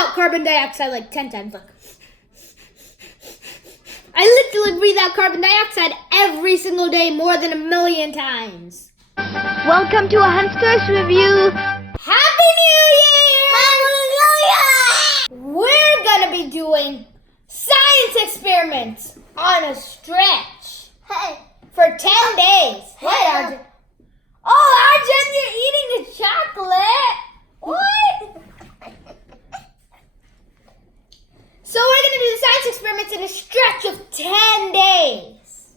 out carbon dioxide like 10 times. Look. I literally breathe out carbon dioxide every single day more than 1,000,000 times. Welcome to Ahan Toys review. Happy New Year! Happy New Year! We're gonna be doing science experiments on a stretch. Hey. For 10 days. Hey, Arjun. Oh, Arjun, you're eating the chocolate. What? So we're going to do the science experiments in a stretch of 10 days.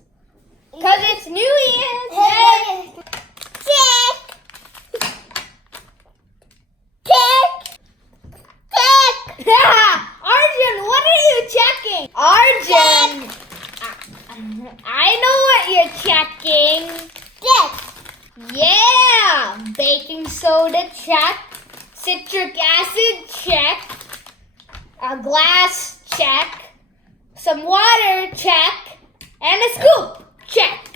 Because it's New Year's. Hey. Check. Check. Check. Arjun, what are you checking? Arjun. I know what you're checking. Check. Yeah. Baking soda, check. Citric acid, check. A glass, check. Some water, check. And a scoop, check.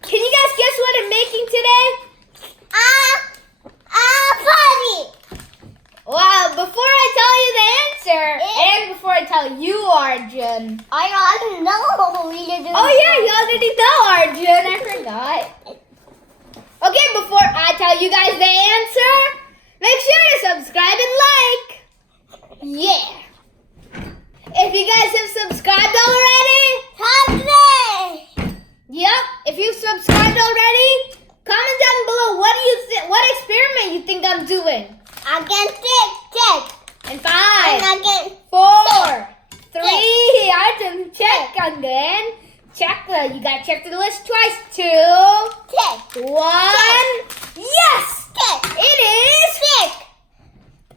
Can you guys guess what I'm making today? Party. Well, before I tell you the answer, and before I tell you, Arjun. I don't know. Oh yeah, you already know, Arjun. I forgot. Okay, before I tell you guys the answer, make sure to subscribe and like. Yeah. If you guys have subscribed already, yep. If you've subscribed already, comment down below what experiment you think I'm doing. Again, check. And 5, And again, 4, 3. Arjun, check again. Check you gotta check the list twice. 2, check. 1. Yes! Check. It is Check.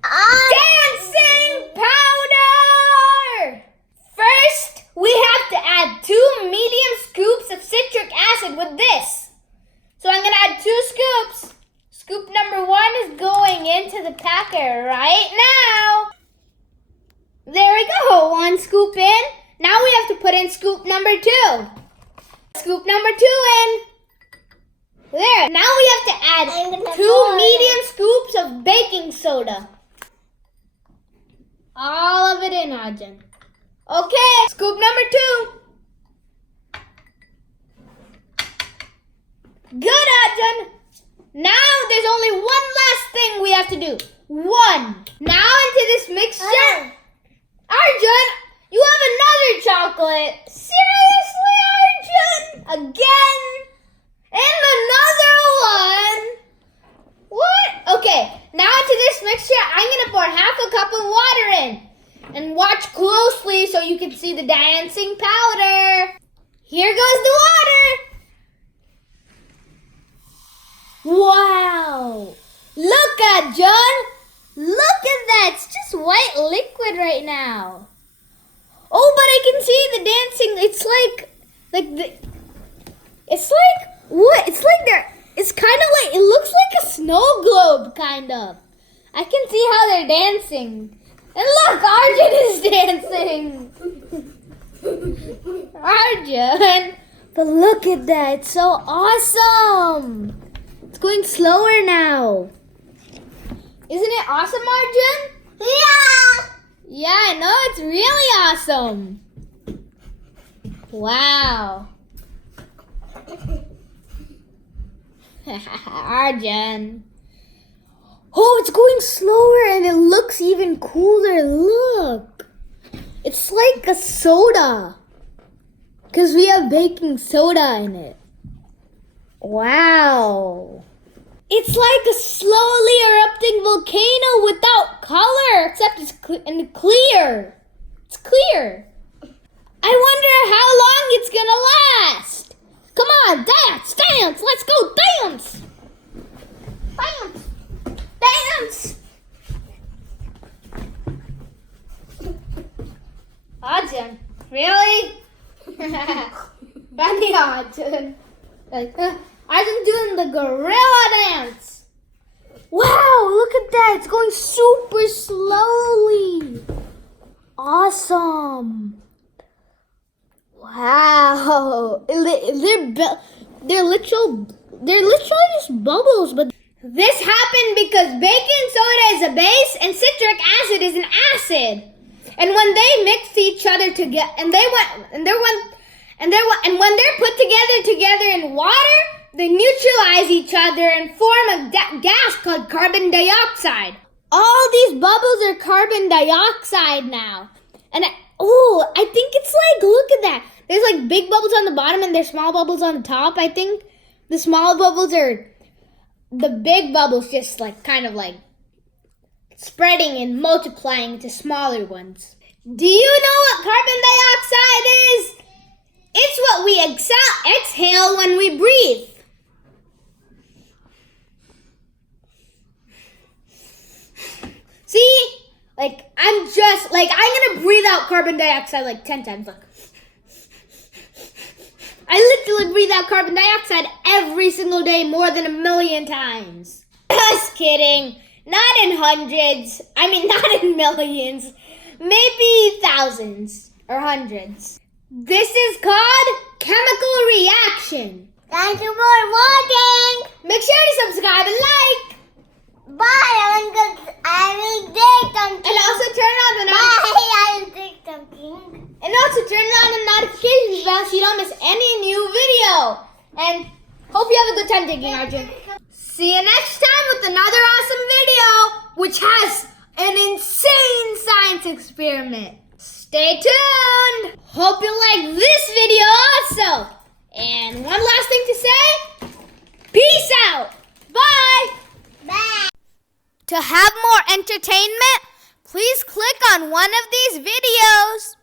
dancing powder! First, we have to add 2 medium scoops of citric acid with this. So I'm gonna add 2 scoops. Scoop number 1 is going into the packer right now. There we go, 1 scoop in. Now we have to put in scoop number 2. Scoop number 2 in. There. Now we have to add 2 medium scoops of baking soda. All of it in, Arjun. Okay, scoop number 2. Good, Arjun. Now there's only one last thing we have to do. 1. Now into this mixture. Arjun, you have another chocolate. Seriously, Arjun? Again? And another one? What? Okay, now into this mixture, I'm going to pour half a cup of water in. And watch closely so you can see the dancing powder. Here goes the water. Wow. Look at John. Look at that. It's just white liquid right now. Oh, but I can see the dancing. It's what? It's kind of like, it looks like a snow globe, kind of. I can see how they're dancing. And look, Arjun is dancing. Arjun. But look at that. It's so awesome. It's going slower now. Isn't it awesome, Arjun? Yeah. Yeah, I know. It's really awesome. Wow. Arjun. Oh, it's going slower and it looks even cooler. Look. It's like a soda. Because we have baking soda in it. Wow. It's like a slowly erupting volcano without color, except it's clear. It's clear. I wonder how long it's gonna last. Come on, dance, dance. Let's go dance. Dance. Dance! Arjun, really? Funny Arjun. Arjun doing the gorilla dance. Wow, look at that. It's going super slowly. Awesome. Wow. They're literally just bubbles, but This happened because baking soda is a base and citric acid is an acid. And when they mixed each other together, and when they're put together in water, they neutralize each other and form a gas called carbon dioxide. All these bubbles are carbon dioxide now. And I think it's like, look at that. There's like big bubbles on the bottom and there's small bubbles on the top. I think the small bubbles are the big bubbles just like kind of like spreading and multiplying to smaller ones. Do you know what carbon dioxide is? It's what we exhale when we breathe. See? I'm gonna breathe out carbon dioxide like 10 times. Look. I literally breathe out carbon dioxide every single day more than 1 million times. Just kidding. Not in hundreds. Not in millions. Maybe thousands or hundreds. This is called chemical reaction. Thank you for watching. Make sure to subscribe and like. Bye. I will take something. And also turn on the Bye. I will take something. And also turn on the notifications bell so you don't miss any new video. And hope you have a good time digging, Arjun. See you next time with another awesome video, which has an insane science experiment. Stay tuned. Hope you like this video also. And one last thing to say. Peace out. Bye. Bye. To have more entertainment, please click on one of these videos.